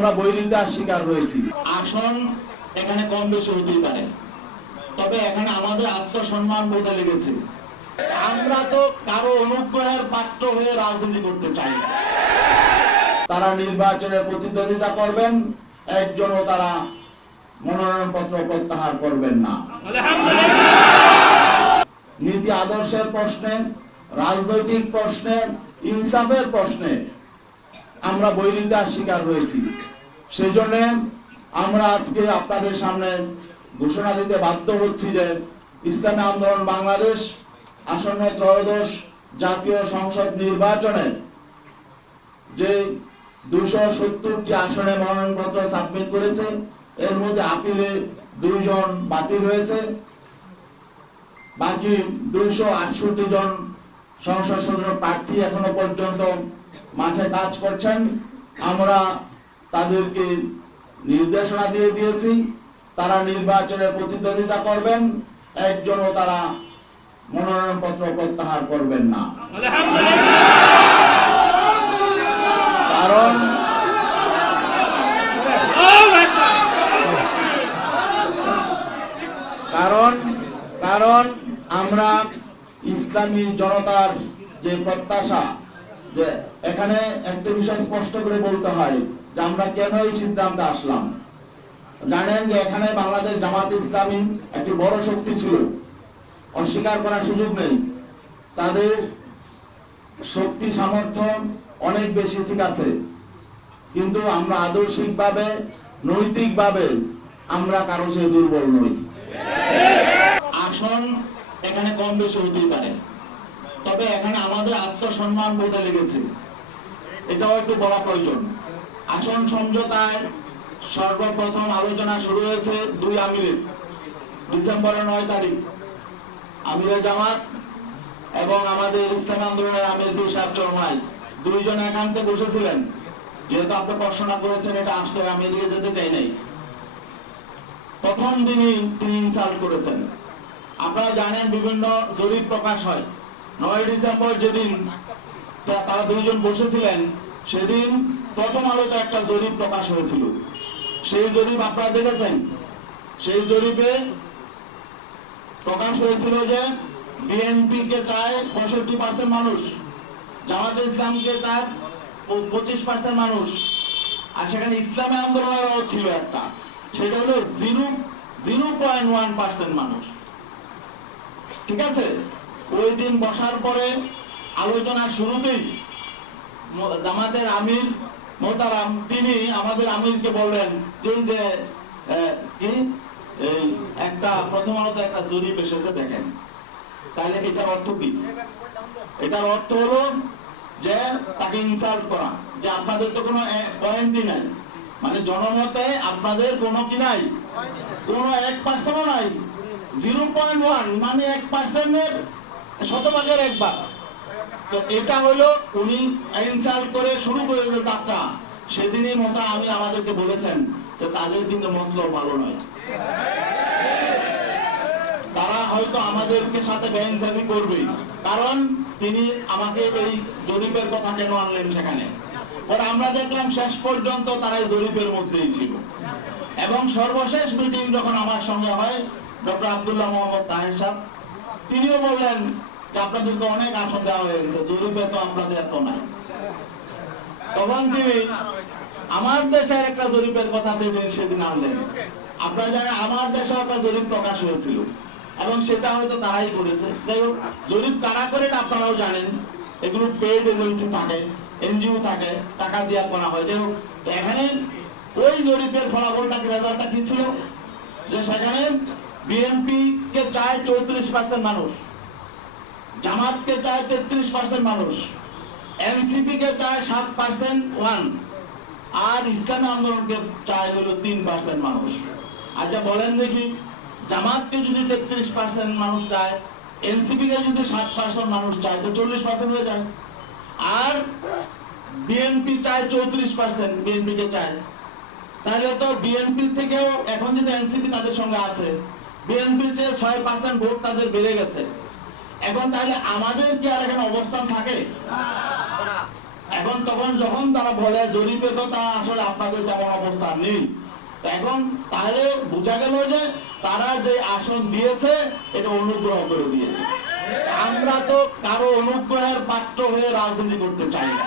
আমরা বৈরিতার শিকার হয়েছি। আসন এখানে কম বেশি হতেই পারে, তবে এখানে আমাদের আত্মসম্মান বোধে লেগেছে। আমরা তো কারো অনুগ্রহের পাত্র হয়ে রাজনীতি করতে চাই না। তারা নির্বাচনের প্রতিদ্বন্দ্বিতা করবেন, একজনও তারা মনোনয়নপত্র প্রত্যাহার করবেন না। নীতি আদর্শের প্রশ্নে, রাজনৈতিক প্রশ্নে, ইনসাফের প্রশ্নে আমরা বৈরিতার শিকার হয়েছি। সেই জন্য আমরা আজকে আপনাদের সামনে ঘোষণা দিতে বাধ্য হচ্ছি যে ইসলামী আন্দোলন বাংলাদেশ আসন্ন ত্রয়োদশ জাতীয় সংসদ নির্বাচনে যে 270টি আসনে মনোনয়নপত্র সাবমিট করেছে, এর মধ্যে আপিলে 2 জন বাতিল হয়েছে, বাকি 268 জন সংসদ সদস্য প্রার্থী এখনো পর্যন্ত মাঠে কাজ করছেন। আমরা তাদেরকে নির্দেশনা দিয়ে দিয়েছি, তারা নির্বাচনের প্রতিদ্বন্দ্বিতা করবেন, একজনও তারা মনোনয়নপত্র প্রত্যাহার করবেন না। কারণ আমরা ইসলামী জনতার যে প্রত্যাশা, যে এখানে একটা বিষয় স্পষ্ট করে বলতে হয় যে আমরা কেন এই সিদ্ধান্তে আসলাম। জানেন যে এখানে বাংলাদেশ জামাত ইসলামী একটি বড় শক্তি ছিল, অস্বীকার করার সুযোগ নেই। তাদের শক্তি সামর্থ্য অনেক বেশি, ঠিক আছে, কিন্তু আমরা আদর্শিকভাবে, নৈতিকভাবে আমরা কারো চেয়ে দুর্বল নই। আসন এখানে কম বেশি হতেই পারে, তবে এখানে আমাদের আত্মসম্মান বোধে লেগেছে, এটাও একটু বলা প্রয়োজন। আসন সমঝোতায় সর্বপ্রথম আলোচনা শুরু হয়েছে 2 আমিরের, ডিসেম্বরের 9 তারিখ আমিরে জামাত এবং আমাদের ইসলামী আন্দোলনের আমির বীর সাহেব চরমাই 2 জন একান্তে বসেছিলেন। যেহেতু আপনি প্রশ্ন করেছেন, এটা আসলে আমি এদিকে যেতে চাই নাই। প্রথম দিনই তিনি ইনসাল্ট করেছেন। আপনারা জানেন বিভিন্ন জরিপ প্রকাশ হয়। 9 ডিসেম্বর যেদিন তারা 2 জন বসেছিলেন, সেদিন প্রথম আলোতে একটা জরিপ প্রকাশ হয়েছিল। সেই জরিপ আপনারা দেখেছেন। সেই জরিপে প্রকাশ হয়েছিল যে বিএনপি কে চায় 65% মানুষ, জামাতে ইসলামকে চায় 25% মানুষ, আর সেখানে ইসলামী আন্দোলনেরও ছিল একটা, সেটা হলো 0.1% মানুষ। ঠিক আছে, ওই দিন বসার পরে আলোচনার শুরুতেই জামাতের আমির মোহতারাম তিনি আমাদের আমিরকে বললেন যে একটা প্রথম আলোতে একটা জরিপ এসেছে, দেখেন। তাহলে এটার অর্থ কি? এটার অর্থ হলো যে তাকে ইনসাল্ট করা, যে আপনাদের তো কোনো পয়েন্টই নাই, মানে জনমতে আপনাদের কোনো কি নাই, কোনো 1%ও নাই। 0.1 মানে 1%-এর শতভাগের 1 ভাগ। তো এটা হলো উনি ইনসাল্ট করে শুরু করে যে যাত্রা। সেদিনই মতো আমি আমাদেরকে বলেছেন যে তাদের কিন্তু মতলব ভালো নয়, তারা হয়তো আমাদেরকে সাথে বেইনসাফি করবে। কারণ তিনি আমাকে এই জরিপের কথা কেন আনলেন সেখানে, পরে আমরা দেখলাম শেষ পর্যন্ত তারা এই জরিপের মধ্যেই ছিল। এবং সর্বশেষ মিটিং যখন আমার সঙ্গে হয়, ডক্টর আব্দুল্লাহ মোহাম্মদ তাহের সাহেব তিনিও বললেন যে আপনাদেরকে অনেক আসন দেওয়া হয়ে গেছে, জরিপে তো আপনাদের এত নাই। তখন তিনি আমার দেশের একটা জরিপের কথা সেদিন আনলেন। আপনারা জানেন আমার দেশে একটা জরিপ প্রকাশ হয়েছিল এবং সেটা হয়তো তারাই করেছে। যাই হোক, জরিপ কারা করে আপনারাও জানেন, এগুলো পেইড এজেন্সি থাকে, এনজিও থাকে, টাকা দিয়ে করা হয়। যাই হোক, এখানে ওই জরিপের ফলাফলটা, রেজাল্টটা কি ছিল, যে সেখানে বিএনপি কে চায় 34% মানুষ, জামাতকে চায় 33% মানুষ, এনসিপি কে চায় 7% আর ইসলামী আন্দোলনকে চায় হলো 3% মানুষ। আচ্ছা বলেন দেখি, জামাতকে যদি 33% মানুষ চায়, এনসিপি কে যদি 7% মানুষ চায়, তো 40% হয়ে যায়। আর বিএনপি চায় 34%, বিএনপি কে চায়, তাহলে তো বিএনপি থেকেও এখন যদি এনসিপি তাদের সঙ্গে আছে, বিএনপির চেয়ে 6% ভোট তাদের বেড়ে গেছে। এখন তাহলে আমাদের কি আর এখানে অবস্থান থাকে? এখন তখন যখন তারা বলে জরিপে তো তা আসলে আপনাদের তেমন অবস্থা নেই, এখন তাহলে বোঝা গেল যে তারা যে আসন দিয়েছে এটা অনুগ্রহ করে দিয়েছে। আমরা তো কারো অনুগ্রহের পাত্র হয়ে রাজনীতি করতে চাই না।